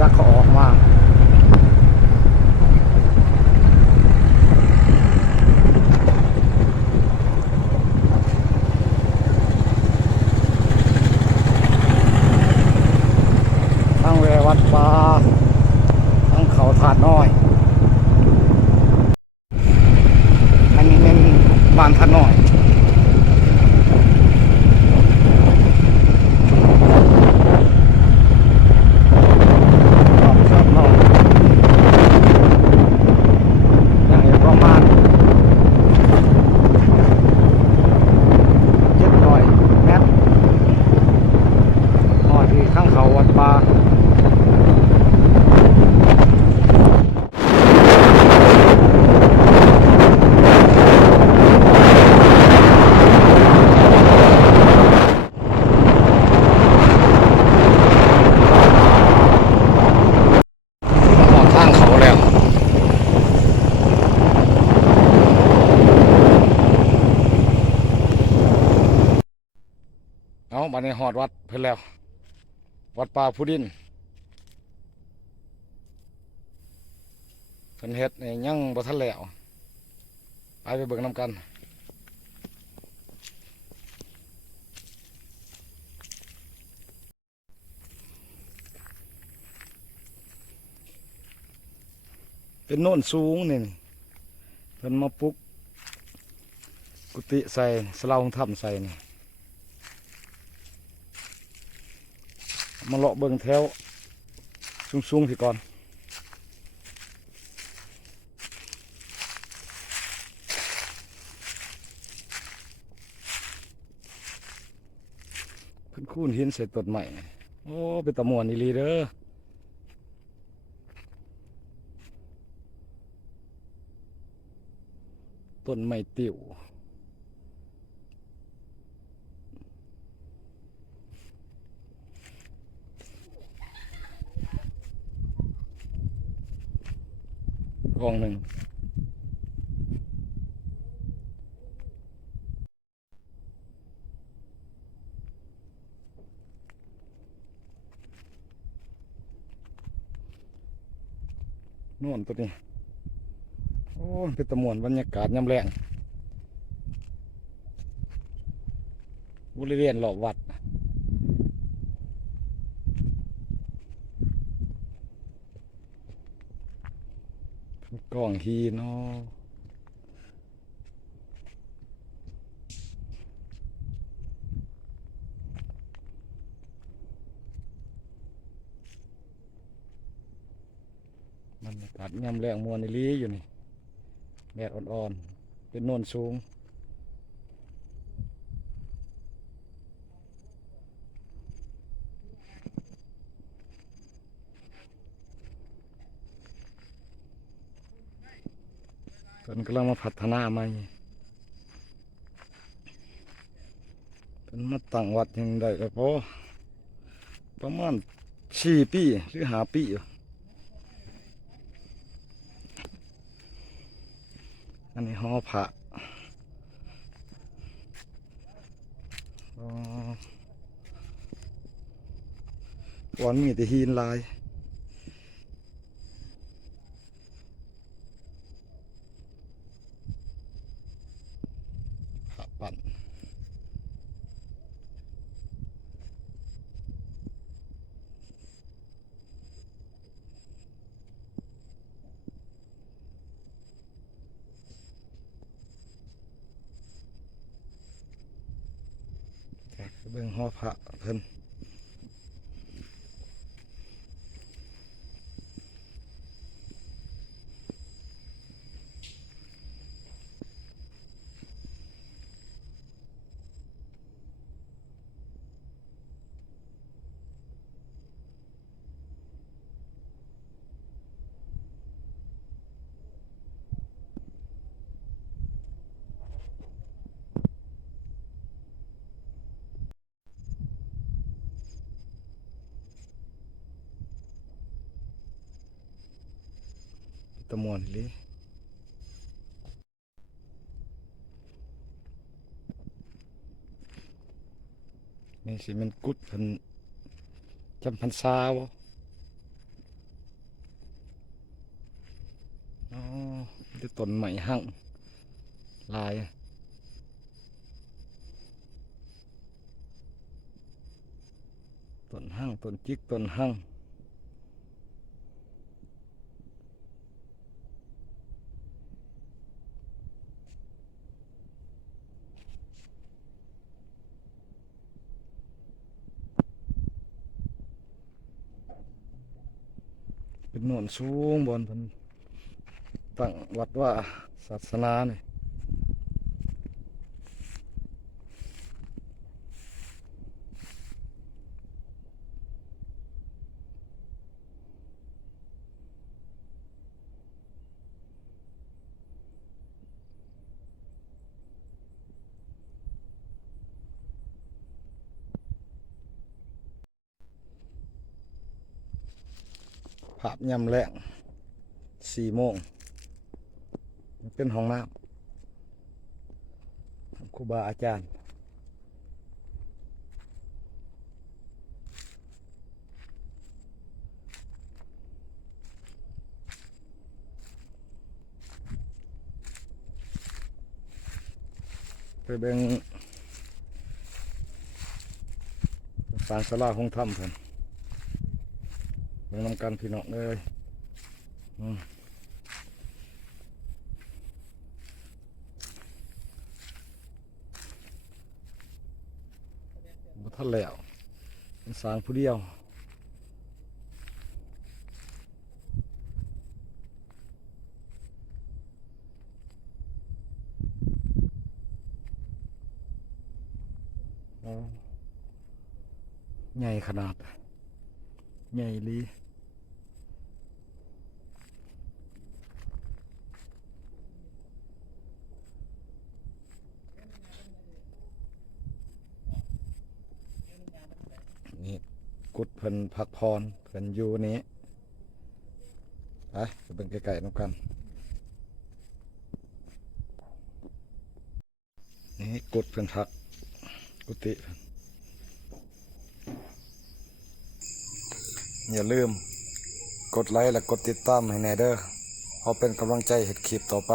จักเขาออกมาทั้งแววัดป่าทั้งเขาถาดน้อยอันนี้เป็นบ้านถาดน้อยเอาบัดนี้ฮอดวัดเพิ่นแล้ววัดป่าภูดินเพิ่นเฮ็ดนี่ยังบ่ทันแล้วไปเบิ่งนำกันเป็นโน่นสูงนี่เพิ่นมาปลุกกุฏิใส่สลาของถ้ำใส่นี่มาเลาะเบิ่งแถวสูงๆสิก่อนเพิ่นคูนหินใส่ต้นไม้โอ้เป็นตะม่วนอีหลีเด้อต้นไม้ติ๋วกองหนึ่งโน่นตัวนี้โอ้เป็นตะม่วนบรรยากาศยามแลงบริเวณรอบวัดกองหินเนาะบรรยากาศยามแลงมวนอีหลีอยู่นี่แดดอ่อนๆเป็นโน่นสูงเพิ่นกำลังมาพัฒนาใหม่เพิ่นมาตั้งวัดยังได้ก็พอประมาณ4 ปีหรือ5 ปีอยู่อันนี้หอพระอ๋อก่อนมีแต่หินลายพระปั่นเบิ่งหอพระเพิ่นตะม่วนอีหลีนี่สิมันกุดเพิ่นจำพรรษาบ่ จะต้นใหม่หั่งลายต้นหั่งต้นจิกต้นหั่งเป็นโน่นสูงบนเพิ่นตั้งวัดว่าศาสนาเนี่ยภาพยำแรง4 โมงเป็นห้องน้ำครูบาอาจารย์ไปเบิ่งสร้างศาลาของถ้ำเพิ่นเบิ่งนำกันพี่น้องเลยบ่ทันแล้วเป็นสร้างผู้เดียวใหญ่ขนาดใหญ่ลีนี่กุดเพิ่นพักพรเพิ่นอยู่นี้ไปเป็นไกลๆน้ำกันนี่กุดเพิ่นพักกุฏิเพิ่นอย่าลืมกดไลค์และกดติดตามให้แน่เด้อเพราะเป็นกำลังใจเฮ็ดคลิปต่อไป